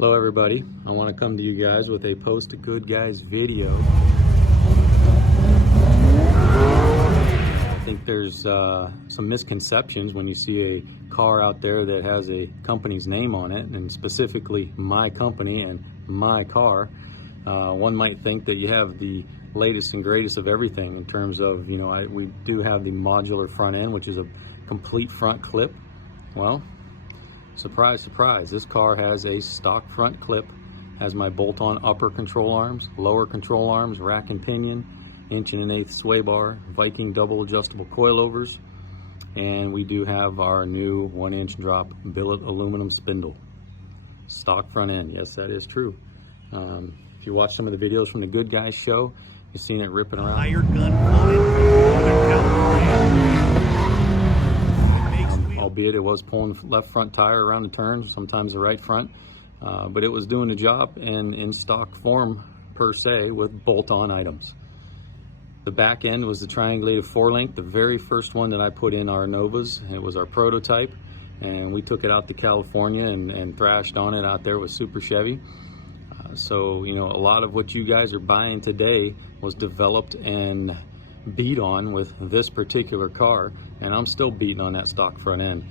Hello everybody, I want to come to you guys with a post a good guys video. I think there's some misconceptions when you see a car out there that has a company's name on it, and specifically my company and my car. One might think that you have the latest and greatest of everything in terms of, we do have the modular front end, which is a complete front clip. Well, surprise, surprise, this car has a stock front clip, has my bolt-on upper control arms, lower control arms, rack and pinion, 1 1/8" sway bar, Viking double adjustable coilovers, and we do have our new 1-inch drop billet aluminum spindle. Stock front end, yes, that is true. If you watch some of the videos from the Good Guys show, you've seen it ripping around. Higher gun Albeit it was pulling left front tire around the turns, sometimes the right front, but it was doing the job and in stock form per se with bolt-on items. The back end was the triangulated 4-link, the very first one that I put in our Novas. It was our prototype, and we took it out to California and thrashed on it out there with Super Chevy. So, a lot of what you guys are buying today was developed and beat on with this particular car, and I'm still beating on that stock front end.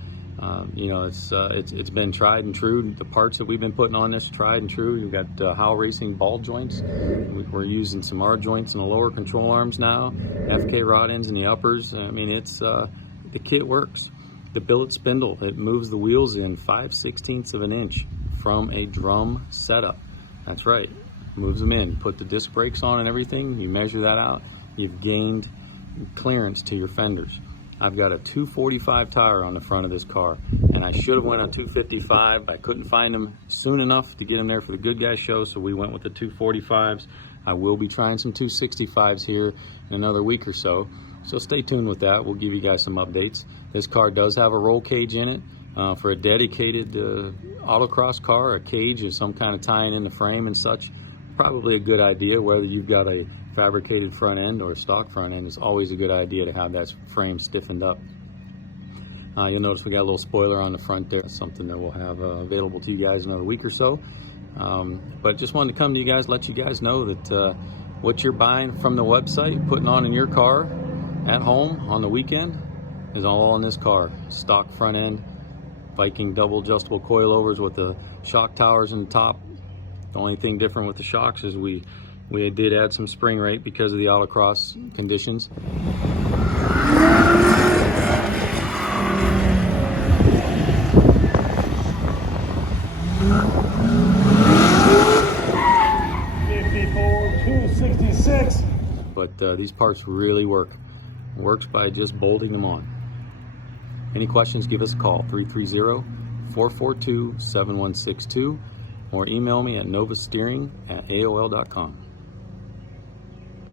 It's been tried and true. The parts that we've been putting on this, tried and true. You've got Howe Racing ball joints. We're using some R joints in the lower control arms now, FK rod ends in the uppers. I mean, the kit works. The billet spindle, it moves the wheels in 5/16 of an inch from a drum setup. That's right, moves them in. Put the disc brakes on and everything, you measure that out, you've gained clearance to your fenders. I've got a 245 tire on the front of this car, and I should have went on 255. I couldn't find them soon enough to get them there for the Good Guys show, so we went with the 245s. I will be trying some 265s here in another week or so stay tuned with that. We'll give you guys some updates. This car does have a roll cage in it. For a dedicated autocross car, a cage is some kind of tying in the frame and such, probably a good idea. Whether you've got a fabricated front end or a stock front end, it's always a good idea to have that frame stiffened up. You'll notice we got a little spoiler on the front there. That's something that we'll have available to you guys in another week or so. But just wanted to come to you guys, let you guys know that what you're buying from the website, putting on in your car at home on the weekend, is all in this car. Stock front end, Viking double adjustable coilovers with the shock towers in the top. The only thing different with the shocks is we did add some spring rate because of the autocross conditions. $54,266. But these parts really work. Works by just bolting them on. Any questions, give us a call, 330-442-7162, or email me at novasteering@aol.com.